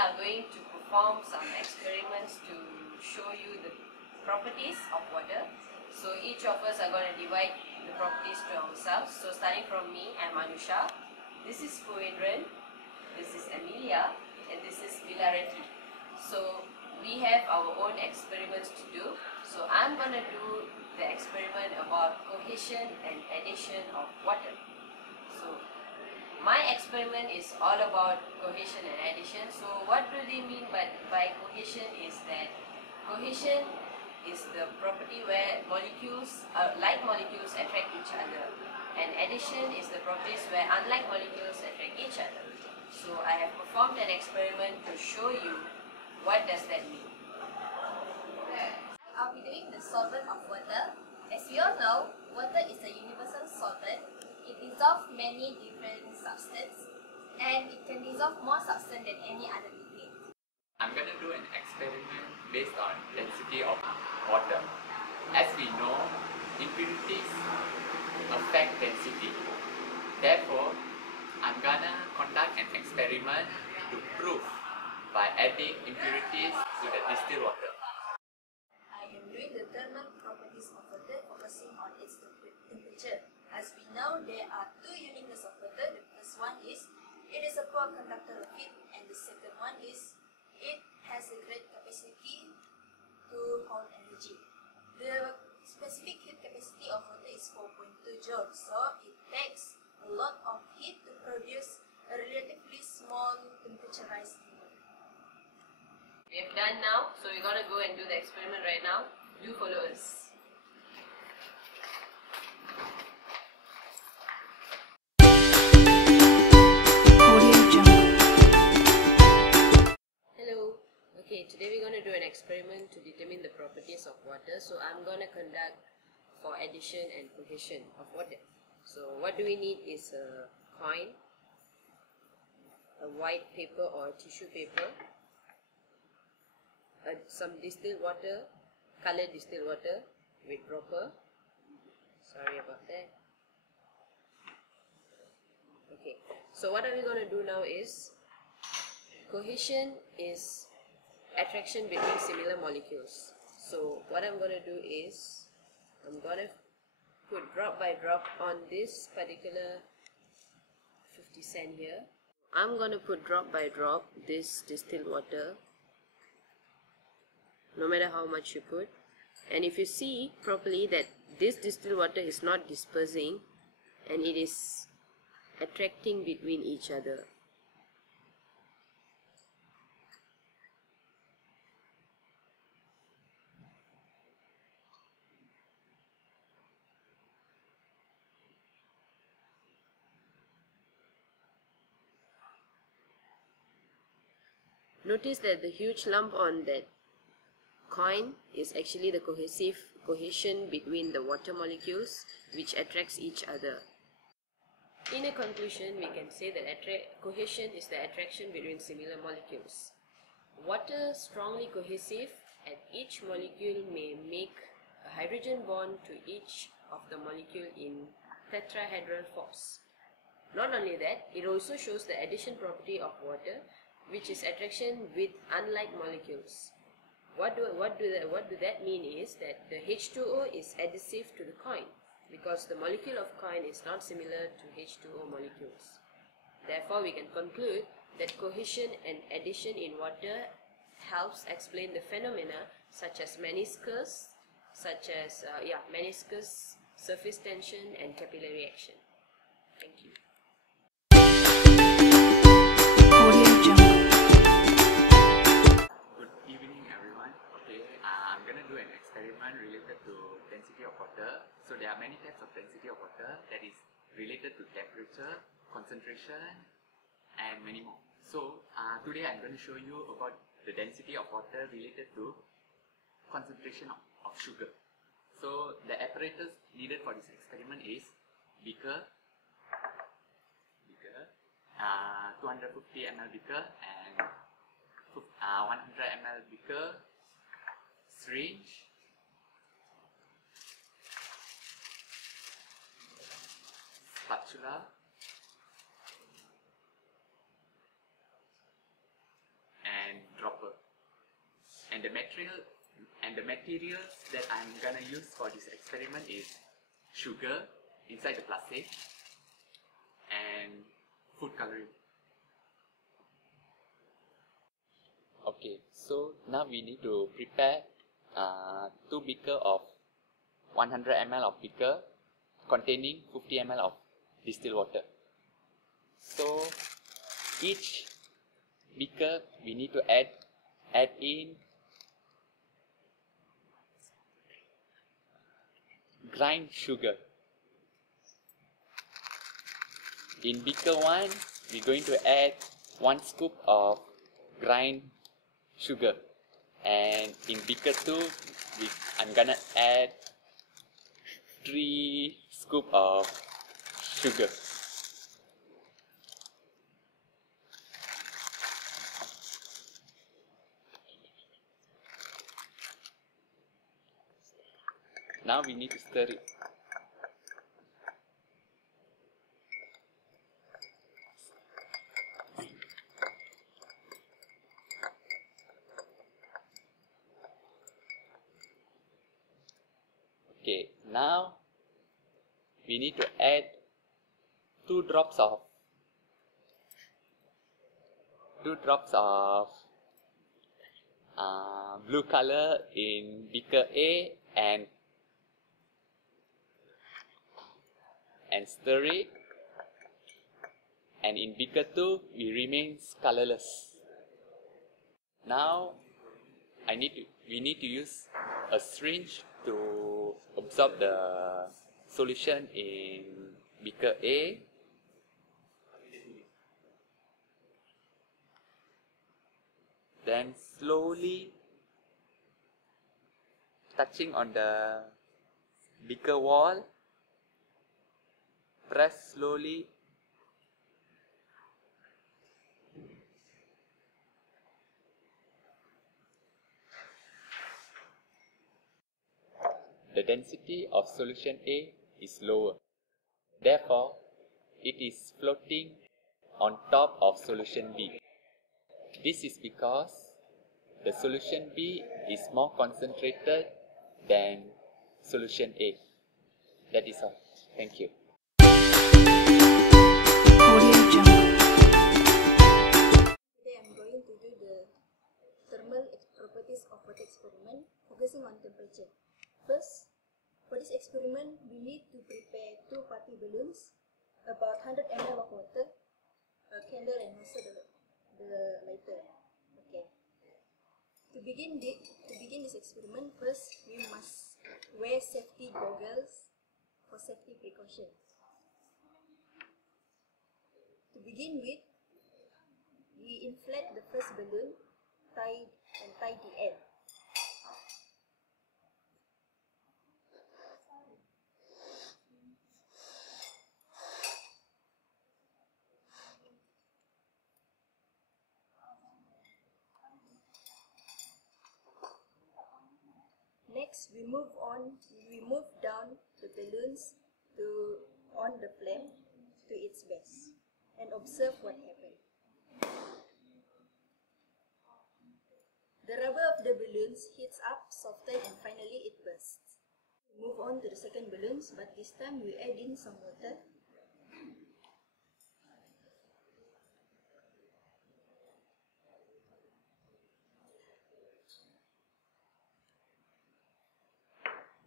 are going to perform some experiments to show you the properties of water. So each of us are going to divide the properties to ourselves. So starting from me, I'm Anusha. This is Purendran, this is Amelia, and this is Vilarati. So we have our own experiments to do. So I'm going to do the experiment about cohesion and addition of water. So my experiment is all about cohesion and addition. So what do they mean by cohesion is that cohesion is the property where molecules, like molecules, attract each other, and addition is the properties where unlike molecules attract each other. So I have performed an experiment to show you what does that mean. I'll be doing the solvent of water. As we all know, water is a universal solvent. It dissolves many different substances, and it can dissolve more substance than any other liquid. I'm going to do an experiment based on density of water. As we know, impurities affect density. Therefore, I'm going to conduct an experiment to prove by adding impurities to the distilled water. I am doing the thermal properties of water, focusing on its temperature. As we know, there are two uniqueness of water. The first one is it is a poor conductor of heat, and the second one is it has a great capacity to hold energy. The specific heat capacity of water is 4.2 joules, so it takes a lot of heat to produce a relatively small temperature rise in water. We have done now, so we're going to go and do the experiment right now. Do follow us. Hello. Okay, today we're going to do an experiment to determine the properties of water. So I'm going to conduct for addition and cohesion of water. So what do we need is a coin, a white paper or tissue paper, some distilled water, colored distilled water with dropper. Sorry about that. Okay, so what are we going to do now is, cohesion is attraction between similar molecules. So what I'm going to do is, I'm going to put drop by drop on this particular 50 cent here. I'm going to put drop by drop this distilled water, no matter how much you put. And if you see properly that this distilled water is not dispersing and it is attracting between each other. Notice that the huge lump on that coin is actually the cohesion between the water molecules which attracts each other. In a conclusion, we can say that cohesion is the attraction between similar molecules. Water strongly cohesive, and each molecule may make a hydrogen bond to each of the molecule in tetrahedral force. Not only that, it also shows the addition property of water, which is attraction with unlike molecules. What do that mean is that the H2O is adhesive to the coin, because the molecule of coin is not similar to H2O molecules. Therefore, we can conclude that cohesion and addition in water helps explain the phenomena such as meniscus, surface tension, and capillary action. Thank you. I'm going to do an experiment related to density of water. So there are many types of density of water that is related to temperature, concentration, and many more. So today I'm going to show you about the density of water related to concentration of sugar. So the apparatus needed for this experiment is beaker, 250 ml beaker, and 100 ml beaker, syringe, spatula, and and the materials that I'm gonna use for this experiment is sugar inside the plastic and food coloring. Okay, so now we need to prepare 2 beaker of 100 ml of beaker containing 50 ml of distilled water. So each beaker we need to add in grind sugar. In beaker 1 we're going to add 1 scoop of grind sugar, and in beaker 2 I'm gonna add 3 scoop of sugar. Now we need to stir it. Okay, now we need to add 2 drops of blue color in beaker A and stir it, and in beaker 2 we remains colorless. Now we need to use a syringe to absorb the solution in beaker A. Then slowly touching on the beaker wall, press slowly. The density of solution A is lower. Therefore, it is floating on top of solution B. This is because the solution B is more concentrated than solution A. That is all. Thank you. Today I'm going to do the thermal properties of water experiment focusing on temperature. First, for this experiment, we need to prepare 2 party balloons, about 100 ml of water, a candle, and also the lighter. Okay. To begin this experiment, first we must wear safety goggles for safety precaution. To begin with, we inflate the first balloon, tie the end. Next, we move down the balloons on the flame to its base and observe what happens. The rubber of the balloons heats up, softens, and finally it bursts. We move on to the second balloons, but this time we add in some water.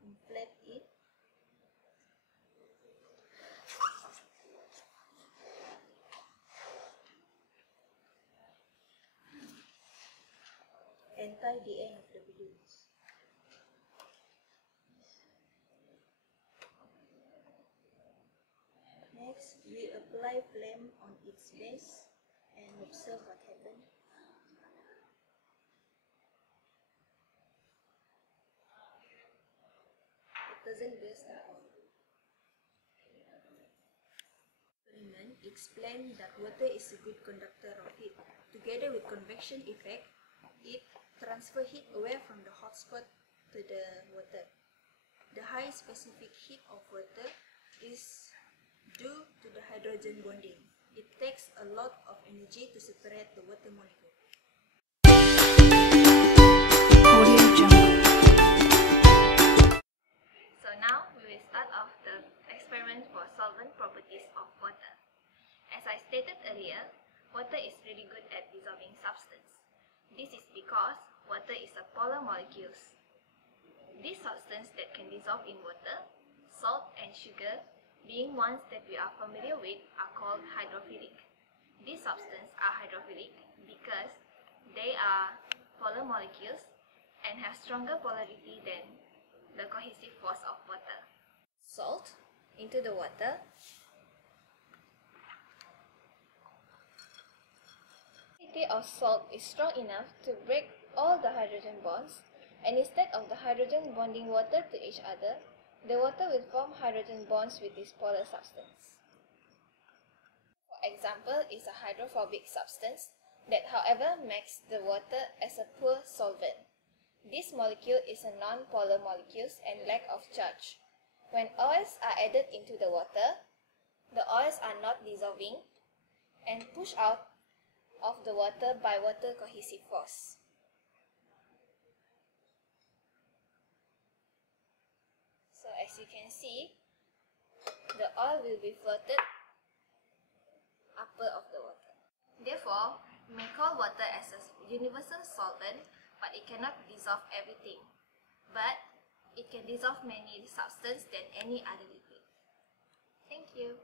Inflate it. And tie the end of the balloons. Next, we apply flame on its base and observe what happens. It doesn't burst at all. Experiment explained that water is a good conductor of heat. Together with convection effect, it transfers heat away from the hot spot to the water. The high specific heat of water is due to the hydrogen bonding. It takes a lot of energy to separate the water molecule. This is because water is a polar molecule. These substances that can dissolve in water, salt and sugar, being ones that we are familiar with, are called hydrophilic. These substances are hydrophilic because they are polar molecules and have stronger polarity than the cohesive force of water. Salt into the water. The quantity of salt is strong enough to break all the hydrogen bonds, and instead of the hydrogen bonding water to each other, the water will form hydrogen bonds with this polar substance. For example, is a hydrophobic substance that, however, makes the water as a poor solvent. This molecule is a non-polar molecule and lack of charge. When oils are added into the water, the oils are not dissolving and pushed out of the water by water cohesive force. So as you can see, the oil will be floated upper of the water. Therefore, we may call water as a universal solvent, but it cannot dissolve everything. But it can dissolve many substances than any other liquid. Thank you.